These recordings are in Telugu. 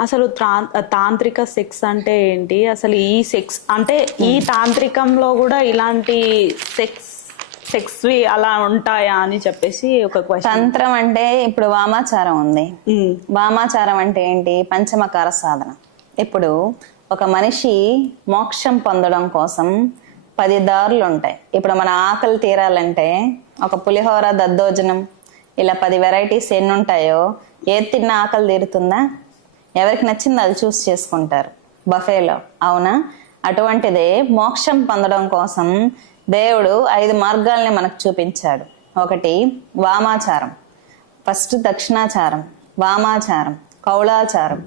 అసలు త్రా- తాంత్రిక సెక్స్ అంటే ఏంటి? అసలు ఈ సెక్స్ అంటే ఈ తాంత్రికంలో కూడా ఇలాంటి సెక్స్ సెక్స్ అలా ఉంటాయా అని చెప్పేసి ఒక క్వశ్చన్ తంత్రం అంటే ఇప్పుడు వామాచారం ఉంది. వామాచారం అంటే ఏంటి? పంచమకార సాధన. ఇప్పుడు ఒక మనిషి మోక్షం పొందడం కోసం పది దారులు ఉంటాయి ఇప్పుడు మన ఆకలి తీరాలంటే ఒక పులిహోర దద్దోజనం ఇలా పది వెరైటీస్ ఎన్ని ఉంటాయో ఏది తిన్న ఆకలి తీరుతుందా? ఎవరికి నచ్చింది అది చూస్ చేసుకుంటారు. బఫేలో. అవునా? అటువంటిదే మోక్షం పొందడం కోసం దేవుడు ఐదు మార్గాల్ని మనకు చూపించాడు. ఒకటి వామాచారం. ఫస్ట్ దక్షిణాచారం వామాచారం కౌళాచారం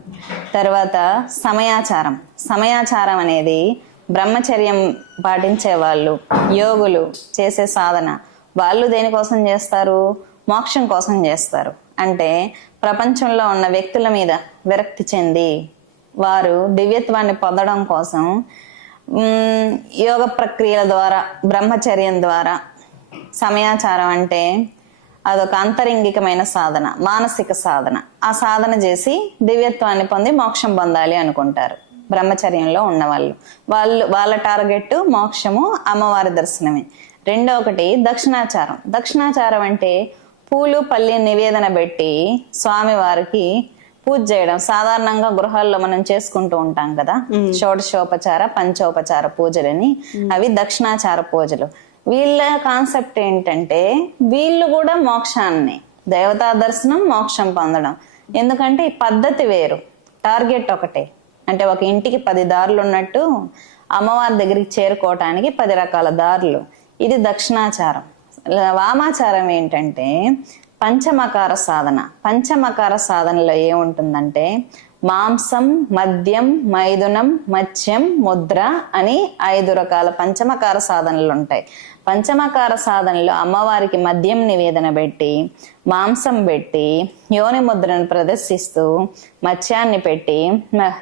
తర్వాత సమయాచారం. సమయాచారం అనేది బ్రహ్మచర్యం పాటించే వాళ్ళు యోగులు చేసే సాధన. వాళ్ళు దేనికోసం చేస్తారు? మోక్షం కోసం చేస్తారు. అంటే ప్రపంచంలో ఉన్న వ్యక్తుల మీద విరక్తి చెంది వారు దివ్యత్వాన్ని పొందడం కోసం యోగ ప్రక్రియల ద్వారా బ్రహ్మచర్యం ద్వారా సమయాచారం అంటే అదొక అంతరింగికమైన సాధన మానసిక సాధన. ఆ సాధన చేసి దివ్యత్వాన్ని పొంది మోక్షం పొందాలి అనుకుంటారు. బ్రహ్మచర్యంలో ఉన్నవాళ్ళు. వాళ్ళు వాళ్ళ టార్గెట్ మోక్షము అమ్మవారి దర్శనమే. రెండో ఒకటి దక్షిణాచారం. దక్షిణాచారం అంటే పూలు పల్లి నివేదన పెట్టి స్వామివారికి పూజ చేయడం. సాధారణంగా గృహాల్లో మనం చేసుకుంటూ ఉంటాం కదా. షోడశోపచార పంచోపచార పూజలని. అవి దక్షిణాచార పూజలు. వీళ్ళ కాన్సెప్ట్ ఏంటంటే వీళ్ళు కూడా మోక్షాన్ని దేవతా దర్శనం మోక్షం పొందడం. ఎందుకంటే ఈ పద్ధతి వేరు. టార్గెట్ ఒకటే. అంటే ఒక ఇంటికి పది దారులు ఉన్నట్టు అమ్మవారి దగ్గరికి చేరుకోవటానికి పది రకాల దారులు. ఇది దక్షిణాచారం. వామాచారం ఏంటంటే పంచమకార సాధన. పంచమకార సాధనలో ఏముంటుందంటే మాంసం మద్యం మైథునం మత్స్యం ముద్ర అని ఐదు రకాల పంచమకార సాధనలు ఉంటాయి పంచమకార సాధనలో అమ్మవారికి మద్యం నివేదన పెట్టి మాంసం పెట్టి యోని ముద్రను ప్రదర్శిస్తూ మత్స్యాన్ని పెట్టి మ-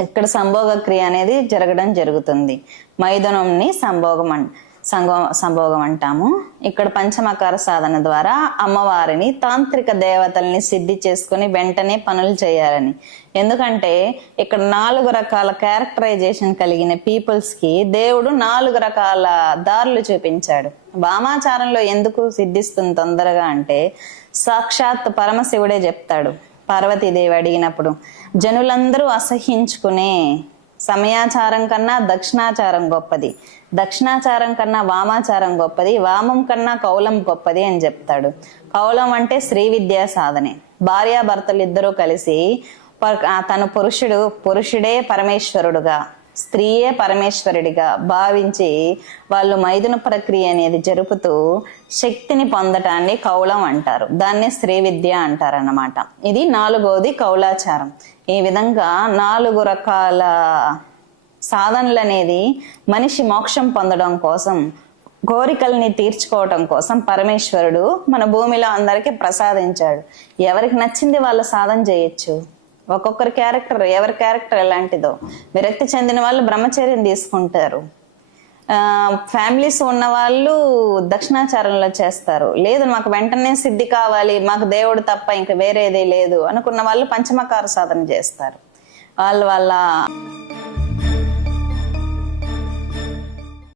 ఇక్కడ సంభోగ క్రియ అనేది జరగడం జరుగుతుంది. మైథునంని సంభోగం సంగో సంభోగం అంటాము. ఇక్కడ పంచమకార సాధన ద్వారా అమ్మవారిని తాంత్రిక దేవతల్ని సిద్ధి చేసుకుని వెంటనే పనులు చేయాలని. ఎందుకంటే ఇక్కడ నాలుగు రకాల క్యారెక్టరైజేషన్ కలిగిన పీపుల్స్కి దేవుడు నాలుగు రకాల దారులు చూపించాడు. వామాచారంలో ఎందుకు సిద్ధిస్తుంది తొందరగా అంటే సాక్షాత్ పరమశివుడే చెప్తాడు. పార్వతీదేవి అడిగినప్పుడు జనులందరూ అసహించుకునే సమయాచారం కన్నా దక్షిణాచారం గొప్పది. దక్షిణాచారం కన్నా వామాచారం గొప్పది. వామం కన్నా కౌలం గొప్పది అని చెప్తాడు. కౌలం అంటే శ్రీ విద్యా సాధనే. భార్యాభర్తలు ఇద్దరూ కలిసి ప- తను పురుషుడు పురుషుడే పరమేశ్వరుడుగా స్త్రీయే పరమేశ్వరుడిగా భావించి వాళ్ళు మైథున ప్రక్రియ అనేది జరుపుతూ శక్తిని పొందటాన్ని కౌలం అంటారు. దాన్నే స్త్రీ విద్య అంటారు అన్నమాట ఇది నాలుగోది కౌలాచారం. ఈ విధంగా నాలుగు రకాల సాధనలు అనేది మనిషి మోక్షం పొందడం కోసం కోరికల్ని తీర్చుకోవటం కోసం పరమేశ్వరుడు మన భూమిలో అందరికీ ప్రసాదించాడు. ఎవరికి నచ్చింది వాళ్ళు సాధన చేయొచ్చు? ఒక్కొక్కరి క్యారెక్టర్ ఎవరి క్యారెక్టర్ ఎలాంటిదో. విరక్తి చెందిన వాళ్ళు బ్రహ్మచర్యం తీసుకుంటారు. ఫ్యామిలీస్ ఉన్న వాళ్ళు దక్షిణాచారంలో చేస్తారు. లేదు మాకు వెంటనే సిద్ధి కావాలి మాకు దేవుడు తప్ప ఇంకా వేరేదే లేదు అనుకున్న వాళ్ళు పంచమకార సాధన చేస్తారు. వాళ్ళు వాళ్ళ